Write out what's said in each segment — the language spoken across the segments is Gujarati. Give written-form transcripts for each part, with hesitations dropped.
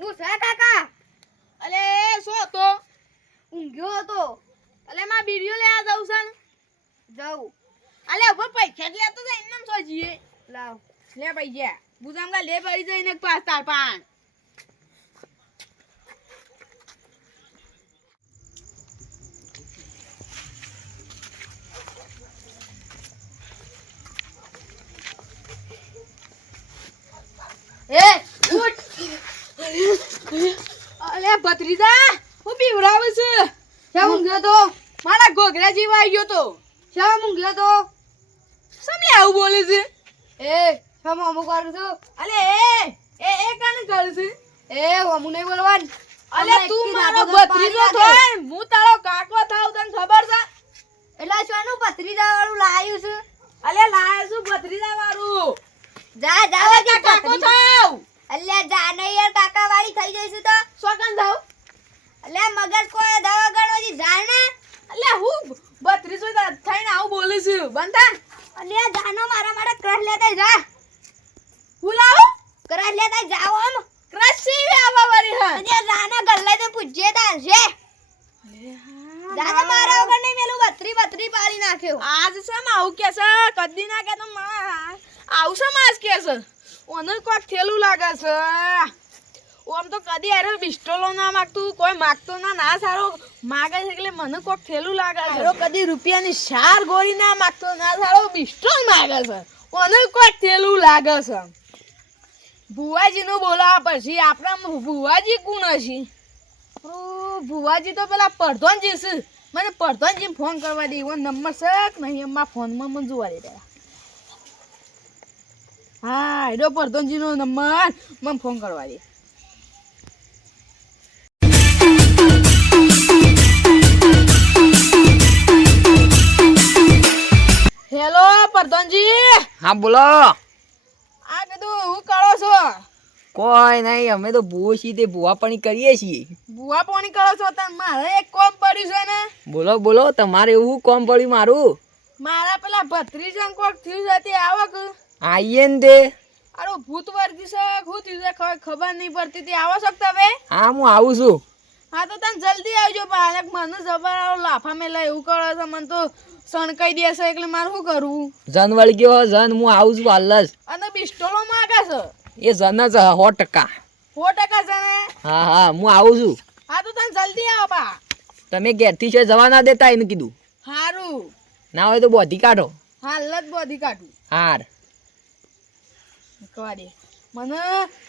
હું છે કાકા. અલે શું હતો? ઊંઘ્યો હતો. અલે માં બીડીઓ લેવા જાઉં છે ને. જાઉં. અલે ઉભો પૈસા જ લેતો જાય એમ સો જીએ. લાવ. લે પૈસા. બુજામગા લે પડી જઈને પાસ તાર પાન. એ ઉઠ. અલે ભત્રીજા હું બીવરાવે છે. શા ઊંઘ્યો તો? મારા ઘોઘરા જેવા આવી ગયો તો. શા ઊંઘ્યો તો? સમલે આવું બોલે છે. એ શા મોમો કરું છું? અલે એ કાને કરે છે. એ હું નહીં બોલવાનું. અલે તું મારો ભત્રીજો થાય હું તારો કાકો થાવ તને ખબર છે. એટલે શાનું ભત્રીજા વાળું લાયું છે? અલે લાયા છું ભત્રીજા વાળું. જા જા અલે કા કાકો થાવ. અલ્યા જા ને યાર કાકા વાળી થઈ જઈશું તો. સોકન થાવ. અલ્યા મગજ કોઈ દવા ગણોજી જા ને. અલે હું ભત્રીજો થઈને આવું બોલે છે. બંધા. અલ્યા જાનો મારા માટે ક્રશ લેતા જા. હું લાવું ક્રશ લેતા જાઓ આમ. ક્રશી આવા વાળી હે. અલ્યા જાના ગલ્લે તો પૂછજે તાર છે. જાના મારા વગર નહીં મેલું બત્રી પાડી નાખ્યો. આજ છે આવું કે છે કદી ના કે તો આવું છે માસ કે છે ઓને કોક થેલું લાગે છે. ઓમ તો કદી અરે બિસ્ટોલો ના માગતું કોઈ માગતો ના સારો માગે છે એટલે મને કોક થેલું લાગે છે. અરે કદી રૂપિયાની 4 ગોળી ના માગતો ના સારો બિસ્ટોલ માગે છે. ઓને કોક થેલું લાગે છે. ભુવાજી નું બોલાવા પછી આપણા ભુવાજી કોણ હશે? ભુવાજી તો પેલા પરધોનજી છે. મને પરધોનજી ફોન કરવા દે. એવો નંબર છે કે નહીં એમાં ફોનમાં મને જોવા દે. હા એનો પરધોનજી નો નંબર મને ફોન કરવા દે. હેલો પરધોનજી. હા બોલો. આ કીધું હું કરો છો? કોઈ નહીં, અમે તો ભૂવો છીએ તે ભૂવા પાણી કરીએ છીએ. ભુવા પાણી કરો છો? તને મારે એક કોમ પડ્યું છે ને. બોલો બોલો, તમારે એવું કોમ પડ્યું મારું? મારા પેલા ભત્રીજા કોક થયું છે તે આવક. આઈએ ને તે. અરે ભૂત વર્ગી છે શું થયું છે ખબર નહીં પડતી. તે આવો છો તમે? હા હું આવું છું. હા તો તમે જલ્દી આવજો. બાળક મને જબર લાફા મેલા એવું કરે છે. મને તો સણકાઈ દેશે એટલે મારે શું કરવું? જન વળી ગયો જન, હું આવું છું હાલ જ. અને બિસ્ટોલો માગે છે. એ જન જ 100%. 100% છે ને? હા હા હું આવું છું. હા તો તમે જલ્દી આવો બા. તમે ઘેરથી છે જવા ના દેતા એને કીધું. હારું. ના હોય તો બોધી કાઢો. હાલ જ બોધી કાઢું. હાર. કવા દે મને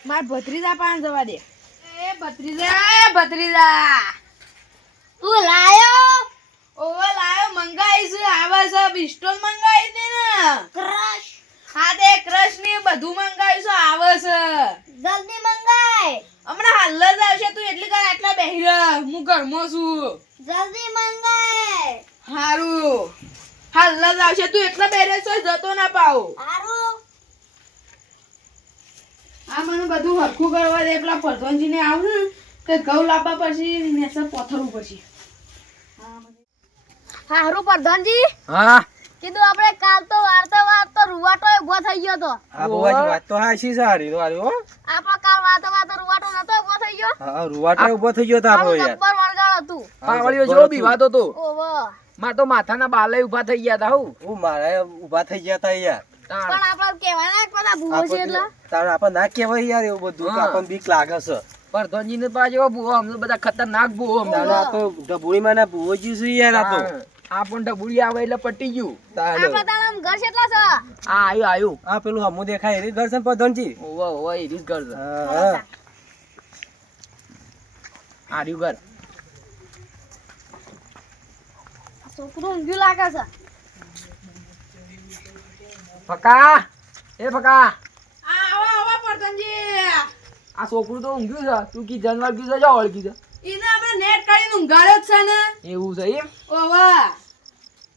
માર ભત્રીજા પાન જવા દે. એ ભત્રીજા તું લાયો ઓવે લાયો મંગાઈ છે. આવે છે બિસ્ટોલ મંગાઈ હતી ને. ક્રશ. હા તે ક્રશ ને બધું મંગાયું છે. આવે છે જલ્દી મંગાય. હમણાં હાલ જ આવશે. તું એટલી કર આટલા બેહી રહ. હું ઘરમાં છું. જલ્દી મંગાય. હારું હાલ જ આવશે. તું એટલા બેરે છો જતો ના પાવ. હારું. આ મને બધું હરખું કરવા દે. પેલા પરધોનજી ને આવું ને કે ઘઉં લાવવા પછી નેસર પોથરવું પછી. હારું પ્રધાનજી હા કીધું આપણે કાલ તો વાર્તા રૂવાટો ઉભો થઈ ગયો તો. આ બુવાજી વાત તો હાચી છે હારી હો. આપણો કાલ વાર્તા રૂવાટો નતો ઉભો થઈ ગયો. હા રૂવાટા ઉભો થઈ ગયો તો આપણો યાર. જબ્બર વળગાળ હતું. પાવળીઓ જો બીવાતો તો. ઓવો માં તો માથાના બાલે ઊભા થઈ ગયા તા. હું મારે ઊભા થઈ ગયા તા યાર. પણ આપણે કહેવાના બધા ભૂવો છે એટલે તાર આપણે ના કહેવાય યાર એવું બધું કે હા. આપણને બીક લાગે છે. પરધોનજી ને પાછો ભૂવો અમને બધા ખતરનાક ભૂવો અમને. તારે આ તો ઢબુડીમાં ના ભૂવોજી છે યાર આ તો. આ પણ ઢબુડી આવે એટલે પટી ગયું. તારે. આપણે તારા ઘર કેટલા છે? આ આયું આ પેલું હમું દેખાય એરી ઘર છે ને પ્રધાનજી. ઓવા ઓવા એ રીત ઘર છે. હા આર્યું ઘર. છોકરું ઊંઘ્યું લાગે છે. ફકા એ ફકા, આવો આવો પરધોનજી. આ છોકરું તો ઊંઘ્યું છે. તું કી જનવાર ગયું છે જા ઓળખી છે. ઈને આપણે નેટ કાઢીને ઊંઘાડ્યો જ છે ને. એવું છે એમ? ઓવા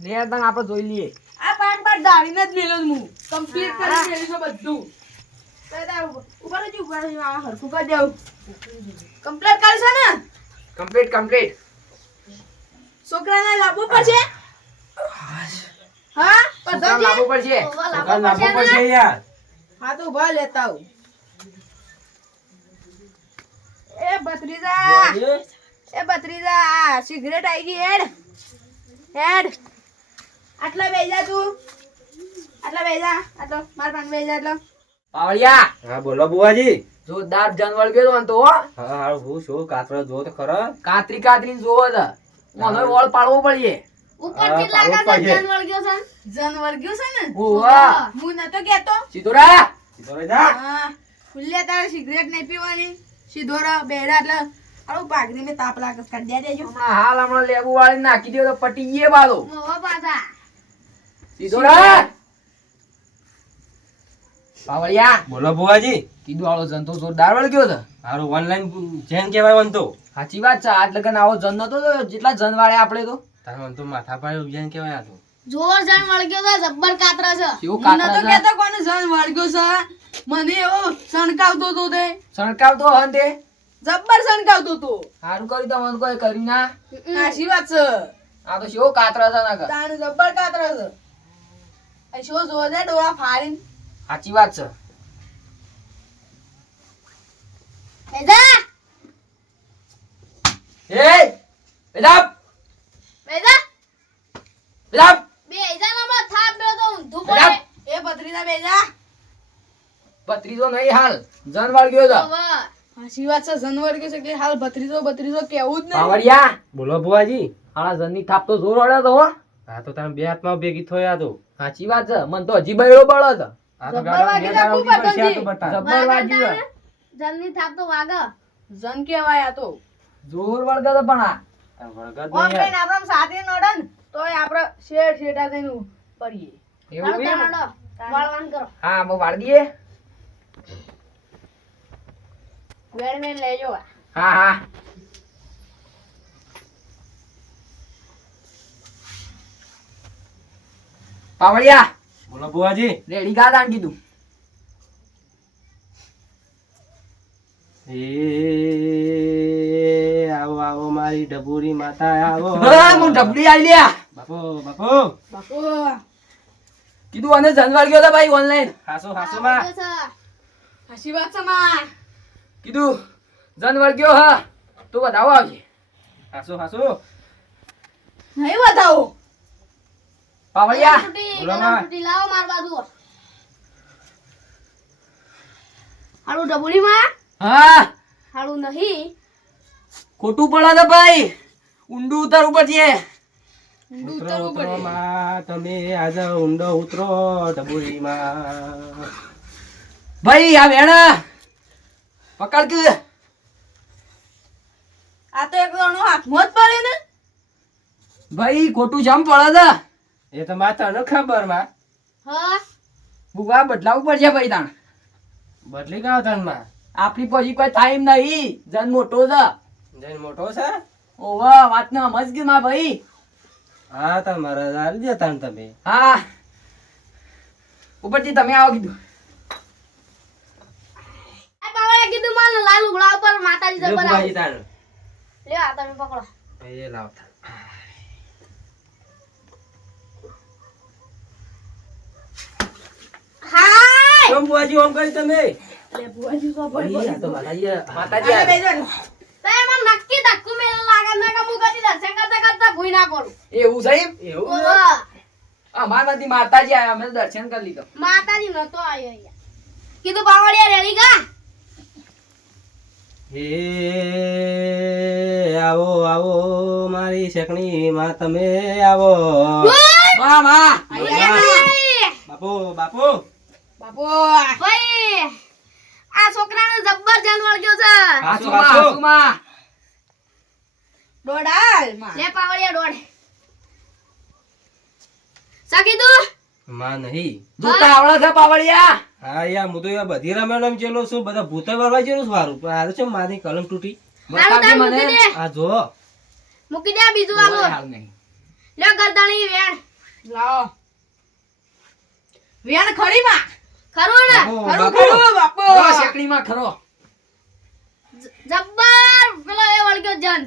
ને તને આપણે જોઈ લઈએ. આ પાટ દાડીને જ મેલો હું કમ્પ્લીટ કરી મેલી છે બધું. ઉપર જ ઉપર આ હરખું કરી દેવું. કમ્પ્લીટ કરશે ને? કમ્પ્લીટ. છોકરાને લાવવું પડશે. હા છોકરાને લાવવું પડશે. ઓવા છોકરા લાવવા લાવવું પડશે પડશે ને? યાર. હા તો ઉભા લેતા આવું. એ ભત્રીજા એ ભત્રીજા આ સિગરેટ આવી ગઈ હેડ હેડ આટલા બેજા તું આટલા બેજા આટલો માર પાન બેજા આટલો પાવળિયા હા બોલો બુવાજી. જોરદાર જનવર ગયો તો ને તો હો. હા હા હું શું કાતરો જો તો ખરા. કાતરી કાતરી જોવો છે મને વળ પાડવો પડે. ઉપરથી હા, લાગે પાડવું છે પડશે. જન વળગ્યો છે જન વર્ગ્યું છે ને ઓવા હું નતો કેતો સીધો રા. સીધો રહી જા. હા ખુલ્લે તારે સિગરેટ નહીં પીવાની સીધો રહો બેરા એટલે આવું પાઘડી મેં તાપ લાગે કાઢી દેજો હમણાં લેબુ વાળી નાખી દો તો પટી ગયે બાલો. મોવા પાછા સીધો રા. પાવળિયા બોલો બુવાજી. કીધું આવો જન તો જોરદાર વળ ગયો છે. હારું ઓનલાઈન જેન કહેવાય વન તો. સાચી વાત છે આજ લગન આવો જન નતો તો જેટલા જન વાળે આપણે તો તારે વન તો માથા પાડે જેન કહેવાય આ તો. જોર જન વળગ્યો છે જબ્બર કાતરા છે કેવું હું નતો કાતરા કેતો કોને જન વર્ગ્યો છે મને એવો સણકાવતો તો તે સણકાવતો હન તે જબ્બર સણકાવતો તો સારું કર્યું તમને કોઈ કર્યું ના. સાચી વાત છે આ તો શેવો કાતરા છે ના કર. તાણ જબ્બર કાતરો છે આ શું જોવા દે ડોળા ફાડીને સાચી વાત છે. બેજા એ બેદાબ બેજા બેદાબ બેજા નામાં થાપ દે તો ઊંધું બેજા. પડે એ ભત્રીજા બેજા બત્રીસો નહીં હાલ જન વાળ ગયો તો. હવે સાચી વાત છે જન વર્ગ્યો છે એટલે હાલ ભત્રીજો કેવું જ નહીં પાવળિયા બોલો બુવાજી. હાલા જનની થાપ તો જોર અડ્યો તો હો. હા તો તમે બે હાથમાં ભેગી થયા તો. સાચી વાત છે મન તો હજી બૈરો બળો છે. આ તો જબ્બર વાગી બે નાખું દાડા સુધી પતંગજી. પડશે આ તો બટા. જબ્બર વાજી છે. જનની થાપ તો વાગ જન કેવાય આ તો જોર વળગે તો પણ આ. આ વળગત ઓમ નહીં કઈને યાર. આપણે સાથે નડન તોય આપણે શેઠા થઈને પડીએ એવું હાલો એમ? તાણો વાળવાન કરો હા અમે વાળ દઈએ. વેડમેન લેજો હા હા પાવળિયા બોલો બુવાજી. રેડી ગા દાન કીધું. એ આવો આવો મારી ડબુરી માતા આવો. હા, હું ઢબલી આઈ લ્યા. બાપુ બાપુ. બાપુ કીધું અને જનવાળ ગયો તો ભાઈ ઓનલાઈન. હાસો હાસો માં. આવજો છે. સાચી વાત છે માં કીધું જનવાળ ગયો હા તો બતાવો આવજે. હાસો હાસો. નહીં બતાવો પાવળિયા તૂટી, બોલો કલમ માં. તૂટી, લાવો માર બાજુ હાલું ડબુડીમાં હા હાલું નહીં ખોટું પડે છે ભાઈ ઊંડું ઉતારવું પડશે. ઊંડું ઉતરો ઉતરવું ઉતરો પડે માં તમે આજે ઊંડો ઉતરો ડબુરીમાં. ભાઈ આ વેણા પકડ કે આ તો એક જણો હાથમાં જ પડે ને ભાઈ ખોટું જમ પડે છે. એ તો માતા ન ખબર માં. હા ભૂગા બદલાવવું પડશે ભાઈ તાણ. બદલી ગયો તન માં. આપણી પછી કોઈ ટાઈમ નહીં જન મોટો છે. જઈને મોટો છે. ઓવા વાત ના સમજ ગઈ માં ભાઈ. હા તમારા હાલ દેતા ને તમે. હા ઉપરથી તમે આવો કીધું. આ બાવળે કીધું મને લાલ ઉઘડા ઉપર માતાજી લ્યો જબર બુવાજી આવો તાણ. લ્યો આ તમે પકડો એ લાવતા. હાય કેમ બુવાજી ઓમ કરી તમે? એટલે બુઆજી તો ભાઈ, આ તો માતાજી માતાજી આને આવે. બેજો ને. તે મને નક્કી ધક્કું મેલ લાગે ને કે હું કદી દર્શન કરતા કરતા ભૂઈ ના પડું એવું છે એમ? એવું છે? ઓહો, અમારમાંથી માતાજી આવ્યા અમે તો દર્શન કરી લીધો. માતાજી નતો આયો અહીંયા કીધું બાવળિયા રેડી ગા એ આવો આવો મારી શેકણી માં તમે આવો. માં માં બાપુ બાપુ. બાપુ ભાઈ આ છોકરાનો જબ્બર જાન વળગ્યો છે હાસુ, હાસુમાં, હાસુ. હાસુમાં. દોડાલ માં લે પાવળિયા દોડ સકી તું માં નહીં. જોતા આવડે છે પાવળિયા. હા યાર હું તો યાર બધી રમેણ ચેલો છું બધા ભૂતો વરવા જેલું સારું પણ હારું છે મારી કલમ તૂટી. હાલું તાર બતાવજે મૂકી મને. દે આ જો. મૂકી દે આ બીજું હાલો હાલ નહીં. લે ગરદાણી વેણ લાવો વેણ ખરી માં ખરું ને બાપુ, ખરું બાપુ. ખરું બાપુ ખરો શેકડીમાં ખરો. જબ્બર પેલો એ વળગ્યો જન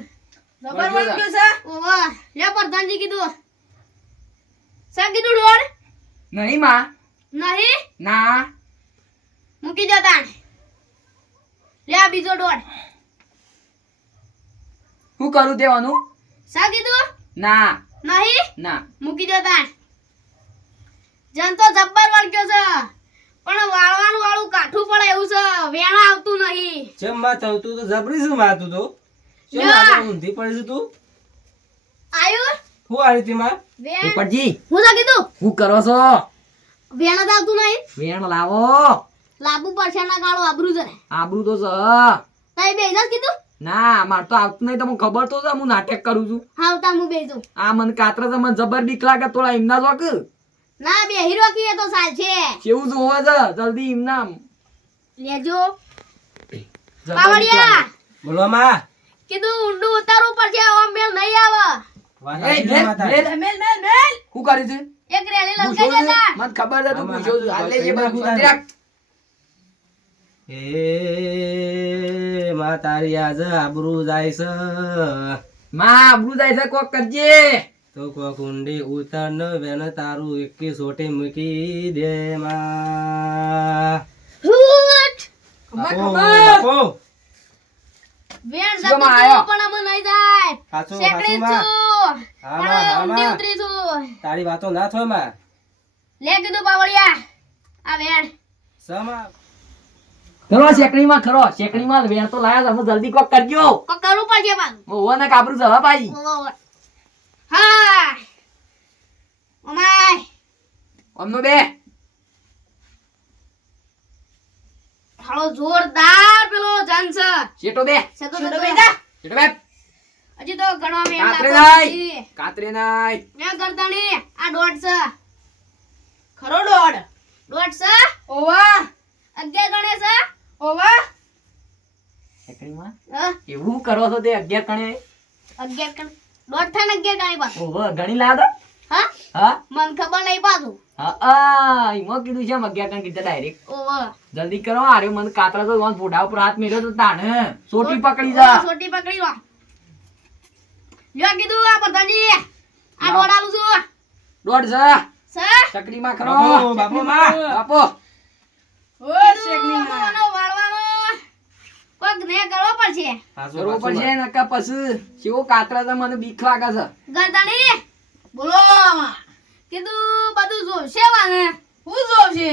જબર વળગ્યો છે ઓવા લે પ્રધાનજી કીધું સા કીધું દોડ નહીં માં. નહીં ના મૂકી દે તાણ લે આ બીજો દોડ શું કરું દેવાનું સા કીધું ના નહીં ના મૂકી દો તાણ જન તો જબ્બર વળગ્યો છે પણ વાળવાનું વાળું કાઠું પડે એવું છે વેણા આવતું નહીં ચમ માં થતું તો જબરી શું માતું તો ચમ લ્યો. આ ઊંધી પડી તું આયુ હું આવી હતી માં વેણ પોપટજી હું સા કીધું શું કરો છો વેણ જ આવતું નહીં વેણ લાવો લાંબુ પડશે ના ગાળો આબરૂ જરે આબરૂ તો છે તઈ બેજા કીધું ના માર તો આવતું નહીં તમને ખબર તો છે હું નાટક કરું છું હાવતા હું બેજું આ મને કાતરા તો મને જબર બીક લાગે થોડા એમના જોક ના બે હીરો કીએ તો ચાલ છે કેવું જોવા છે જલ્દી એમના લેજો જબર બીક પાવડિયા લાગે. બોલો માં કીધું ઊંડું ઉતારવું પડશે ઓમ મેલ નહીં આવે વાત એ, સાચી મેલ, છે માતા. મેલ. મેલ શું કરી છે એક રેલી પૂછો લંકાઈ છે? જતા મને ખબર છે તું આમાં પૂછો છું. હાલ લેજે બધું હાથ શાંતિ રાખ. એ માં તારી આજ આબરૂ જાય છે માં આબરૂ જાય છે કોક કરજે તો કોક ઊંડી ઉતાર ન વેન તારું એકી સોટી મૂકી દે માં હુટ બાપો, બાપો. વેણ શીખો જતું માં આયો. પણ અમે નહીં જાય હાચું, શેકડી હાચું માં. છું હા પણ માં, હા ઊંડી માં. ઉતરી છું તારી વાતો ના થાય માં લે કીધું પાવડિયા આ વેણ સમા ખરો શેકડીમાં ખરો શેકડીમાં વેણ તો લાયા તમે જલ્દી કોક કરજો કોક કરવું પડશે પાછું ઓવો ને કાબરું છે હો ભાઈ ઓવર હા ઓમાય અમનો બે હાલો જોરદાર પેલો જન છે શેટો બે સતો શેઠો સતો. બેટા. શેટો બે હજી તો ઘણો મેં કાતરે નાય કાતરે નાય મેં ગરદણી આ દોઢ છે ખરો દોડ દોઢ છે ઓવા 11 ગણે છે ઓવા શેકડીમાં હા, એવું કરો છો તે 11 કણે 11 ગણ દોઢ થાય ને 11 ગણી પાછું ઓહો ઘણી લાયા તો હા હા મન ખબર નહીં પાછું હા ઈમાં કીધું છે 11 કણ કીધા ડાયરેક્ટ ઓવર જલ્દી કરો આર્યો મને કાતરા તો વન ફોડા ઉપર હાથ મેલ્યો તો તાણે સોટી પકડી જા છોટી પકડી લો લ્યો કીધું આ બધાજી આ દોઢ આલું છું દોઢ જા સર ચકડીમાં ખરો બાપો, બાપો માં બાપો ઓ શેકની માં વાળવાનો વાળવાનો કોક ને કરવો પડશે હાચું, કરવો હાચું પડશે માં. નકા પછી કેવો કાતરા તો મને બીક લાગે છે ગરદણી બોલો માં કીધું બધું જોશે વાને હું જોવ છે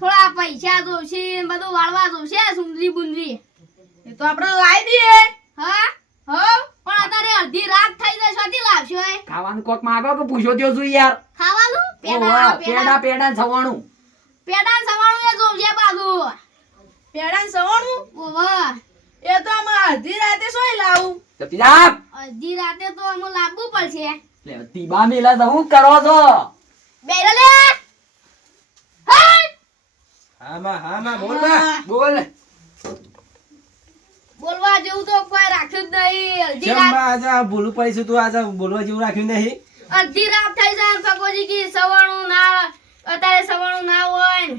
થોડા પૈસા જોશે ને બધું વાળવા જોશે સુંદરી બુંદરી એ તો આપણે લાવી દઈએ હા હો પણ અત્યારે અડધી રાત થઈ જાય શોથી લાવશો એ ખાવાનું કોક માગો કે પૂછો ત્યો છું યાર ખાવાનું ઓહો, પેડા પેડા પેડા છવાણું પેડા સવાણું એ જોશે બાજુ પેડા ને સવાણું ઓવા એ તો અમે અડધી રાતે સોય લાવું જપી જા અડધી રાતે તો અમે લાવવું પડશે લે તીબા મેલા તો હું કરો છો બેરો લે હટ! હા માં બોલ માં બોલ બોલવા જેવું તો કોઈ રાખ્યું જ નહીં અડધી ચમ રાત માં આજે આ ભૂલું પડીશું તું આજે બોલવા જેવું રાખ્યું નહીં અડધી રાત થઈ જાય ફકોજી કી સવાણું ના અત્યારે સવાણું ના હોય ને.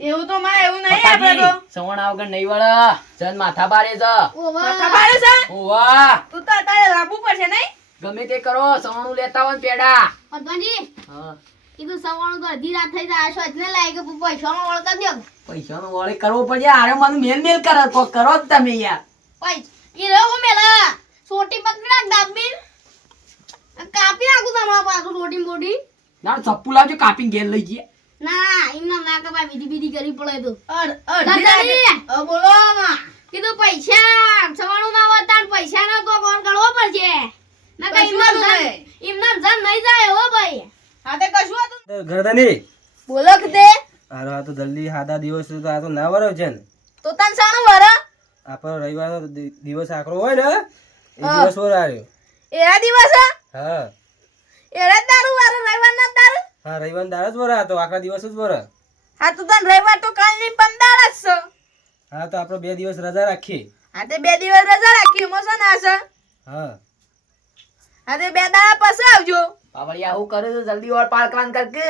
એવું તો માં એવું નહીં આપણે તો સવણ આવગર નહીં વળે જન માથા બારે છે ઓવા માથા પાડે છે ઓવા તું તો અત્યારે લાવવું પડશે નહીં ગમે તે કરો સવણું લેતા હોય ને પેડા પદ્માજી હા કીધું સવાણું તો અડધી રાત થઈ જાય આ શોધ ને લાગે કે પૈસાનો વળકા દ્યો પૈસાનો વળે કરવો પડે આરે મને મેલ મેલ કરે કોક કરો જ તમે યાર પૈસા ઈ રહો મેલા સોટી પકડા દાબીન કાપી નાખું તમારા પાછું સોટી મોટી ના ચપ્પુ લાવજો કાપીને ઘેર લઈ જઈએ ના એમના ના કપાય બીજી બીજી કરવી પડે તો અડધી રાતે ગરદણી! બોલો માં કીધું પૈસા સવાણું ના હોય તાણ પૈસા નો તો કોણ કરવો પડશે ના કઈ કશું વાંધો એમના જન નહીં જાય હો ભાઈ હા તે કશું હતું ગરદની બોલો કે તે હારો આ તો જલ્દી સાદા દિવસ તો આ તો ના વરવ છે ને તો તન સાણું વરા આપણો રવિવારનો દિવસ આકરો હોય ને એ દિવસ વરાયો એરા દિવસ હા એરા તારું વાર રવિવાર ના તારું હા રવિવાર દાળ જ વરા તો આખા દિવસ જ વરા હા તો તન રવિવાર તો કાલ ની પમદાર જ છે હા તો આપણે 2 દિવસ રજા રાખીએ હા તે 2 દિવસ રજા રાખી મોસન આશે હા હા તે 2 દાડા પછી આવજો પાવડિયા હું કરે છે જલ્દી ઓર પાળકાન કર કે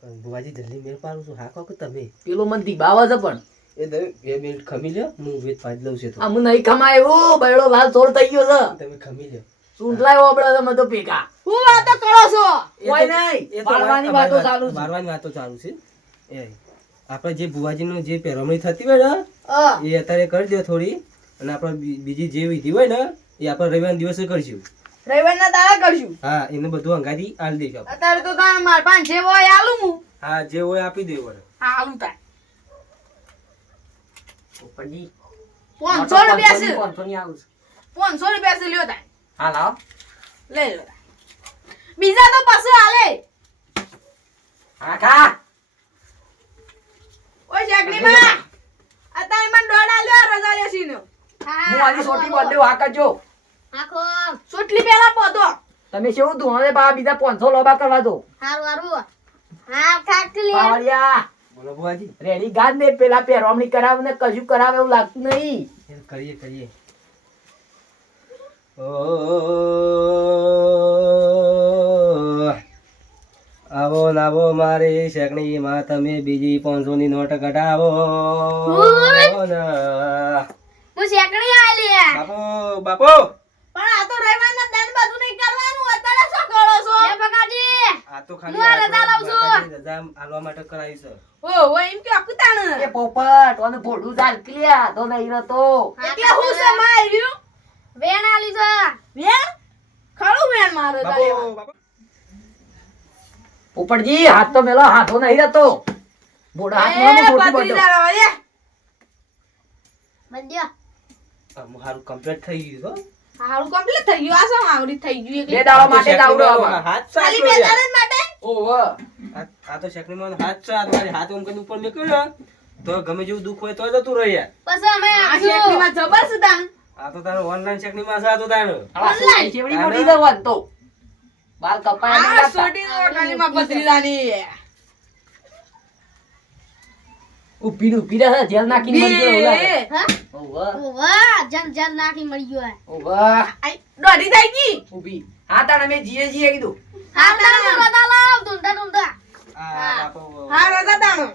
પણ બુવાજી જલ્દી મેળ પાડું છું હા કહો કે તમે પેલો મને દીબાવે છે પણ એ તમે 2 મિનિટ ખમી લ્યો હું વેત પાડી લઉં છું તો આમ નહીં ખમાય એવું બૈડો લાલ સોળ થઈ ગયો છે તમે ખમી લ્યો સુંટલાય ઓબળે છે મને તો ભેગા હું વાતો કરો છો કોઈ નહીં એ તો પાડવાની વાતો ચાલુ છે મારવાની વાતો ચાલુ છે એ આપણે જે બુવાજીનો જે પહેરવણી થતી હોય ને હા એ અત્યારે કરી દો થોડી અને આપણે બીજી જે વિધિ હોય ને એ આપણે રવિવાર દિવસે કરશું. રવિવારના દાડા કરશું. હા એને બધું અંગાથી આલી દઈશું આપણે. અત્યારે તો તારે માર પાંચ જે હોય આલું હું. હા જે હોય આપી દેવું પડે. હા આલું તાર. પોપટજી 500 રૂપિયા છે. 500 ની આવું છે. 500 રૂપિયા છે લ્યો તાર. હા લાવો. લઈ લો. બીજા તો પાછું હાલે. હા ખા. ઓય શેકડીમાં અત્યારે મને દોડ આલ્યો રજા લેસીનો. હું આની સોટી બોલ દેવ હાકજો. આખો સોટલી પેલા પોતો. તમે શું ધોણે બા બીજા 500 લોબા કરવા દો. હારું હારું હા ખાટી લે પાવળિયા બોલો બુઆજી. રેડી ગાદ ને પેલા પેરોમણી કરાવ ને કશું કરાવે એવું લાગતું નહીં. કરીએ કરીએ. આવો લાવો મારી શેકણીમાં તમે બીજી 500 ની નોટ કઢાવો. હું શેકડી આલી બાપો બાપો પણ આ તો રવિવારના દાન બધું નહીં કરવાનું અત્યારે શું કરો છો? એ બકાજી આ તો હું આ રજા લાવું છું. માતાજી રજા આલવા માટે કરાવી છે. ઓ એમ કે અકુતાણ. એ પોપટ ઓને ભોડું ચાલતી આ તો નહીં રતો. એટલે હું છે માર્યું? વેણ આલી છે વેણ? ખરું વેણ મારો તારે. બાપો બાપો પોપટજી હાથ તો મેલો હાથો નહીં રતો. ભોડા હાથ માં સોટી બોલ દેવ. બંધ્યો મારું કમ્પ્લીટ થઈ ગયું તો. હારું કમ્પ્લીટ થઈ ગયું. આ શું આવડી થઈ ગયું બે એટલે? દાડા માટે જ આવડો આમાં. હાથ ખાલી સાચો બે યાર. દાડા માટે? ઓહો આ તો શેકણીમાં હાથ છે. આ તમારી હાથ ઓમ કરીને ઉપર નીકળ્યો તો ગમે જેવું દુઃખ હોય તો જતું રહે યાર. પછી અમે આ આવશું શેકડીમાં જબર છે તાણ. આ તો તારો ઓનલાઈન શેકણીમાં છે. આ તો તારો આ સોટી ચેવડી મોટી જવાન તો બાલ કપાય નહીં આ લાગતા. સોટી તો ખાલીમાં પતરીલાની. ઊભી ઊભી રહે જેલ નાખીને મરી ગયો એવું લાગે. હા ઓહો ઓવા જન જન નાખી મળી ગયો હે. ઓહો આઈ દોડી થઈ ગઈ. ઊભી. હા તાણ અમે જીએ કીધું. હા તારા હું રજા લાવ ધૂંધા ધૂંધા આ બાપો હા રજા તાણો.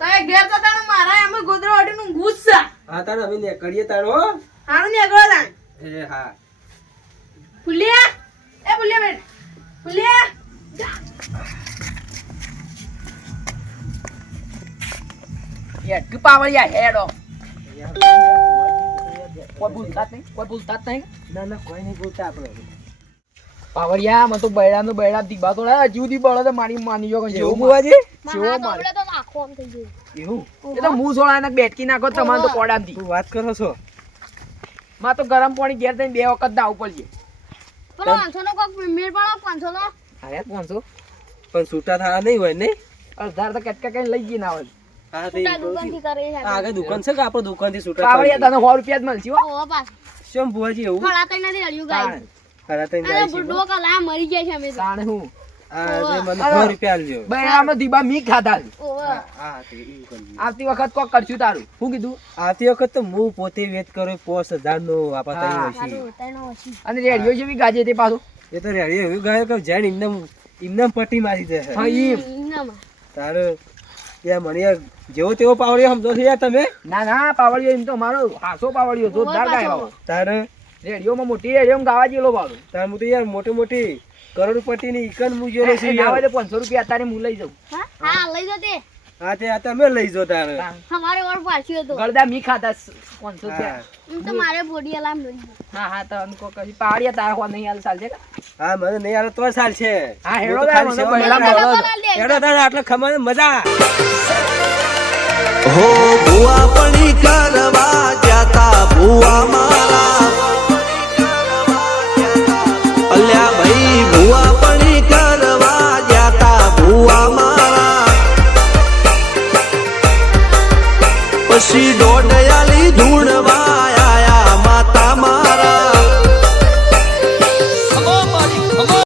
તય ઘેર તો તાણો મારા એમ ગોદરો ઓડીનું ગુસ્સા. હા તારો અમે નીકળીએ તારો. હારું ને આગળ તાણ. એ હા ફુલિયા એ ફુલિયા બેટ ફુલિયા એટલું પાવળિયા હેડો. કોઈ બોલતા જ નહીં, કોઈ બોલતા જ નહીં. ના ના કોઈ નહીં બોલતા આપણે. પાવળિયા મને તો બૈરાનો બૈરા દીબા તો ના હજુ દી બળો તો મારી માની જો કે એવું બુઆજી? મારા તો તો નાખો આમ થઈ ગયું એવું એ તો મું સોળાને બેટકી નાખો તમારે તો કોડામથી. તું વાત કરો છો? માં તો ગરમ પાણી ઘેર થઈને 2 વખત નાવું પડશે. પેલો 500 નો કોક મેળ પાડો 500 નો અરે 500 પણ છૂટા થાળા નહીં હોય ને. અડધા તો કટકા કઈ લઈ જઈને આવે. હા તે છૂટા દુકાનથી કરે છે આગળ દુકાન છે કે આપણે દુકાનથી છૂટા પાવળિયા થાળી? તને 100 રૂપિયા જ મળશે હો. ઓવા પાસ શેમ બુઆજી એવું? ખડા તઈ નથી રળ્યું ગાય ખરા તઈને અરે જાય છે. બુડો કલા મરી ગયા છે અમે તો તાણે હું આ જે મને 100 રૂપિયા આલજો. બૈરામાં દીબા મી ખાધા છે. ઓવા હા તે એવું કરજો. આવતી વખત કોક કરશું તારું. શું કીધું? આવતી વખત તો હું પોતે વેચ કર્યો 5000 નો આપા તઈ હા, હશે. હારું તઈનો હસી અને રેડિયો જેવી ગાજે તે પાછું. એ તો રેડી એવું ગાય કે જાણ ઇન્દમ પટ્ટી મારી દે છે. હા ઈ નામાં તારે યાર મને યાર જેવો તેવો પાવડિયો સમજો છો યાર તમે. ના ના પાવળિયો એમ તો મારો હાસો પાવળિયો જોરદાર ગાય બાબા. તારે રેડિયોમાં મોટી રેડિયોમાં ગાવા જેલો બાબુ. તાર હું તો યાર મોટી મોટી કરોડપતિ ની ઈકન મુજો રે છે ના હોય યાર. તો 500 રૂપિયા અત્યારે હું લઈ જાઉં. હા લઈ જો તે હા તે આ તમે લઈ જો તારે. અમારે ઓર પાછ્યો તો ગળદા મી ખાધા 500 હા. રૂપિયા. એમ તો મારે બોડી અલામ લઈ હા હા તો અનકો કઈ પાવળિયા તારા હો નહીં હાલ ચાલશે કે? હા મને નહીં આવે તો સાલ છે. હા, હું હેડો તો તાર ખાલી મને સેવા બૈરા માટે મળો. આવ્યો. હેડો તારે આટલે ખમાને મજા. હો ભુવા પડી કરવા જાતા ભુવા મારા અલ્યા ભાઈ ભુવા પડી કરવા જાતા ભુવા મારા પછી દોડયાલી ધૂણવા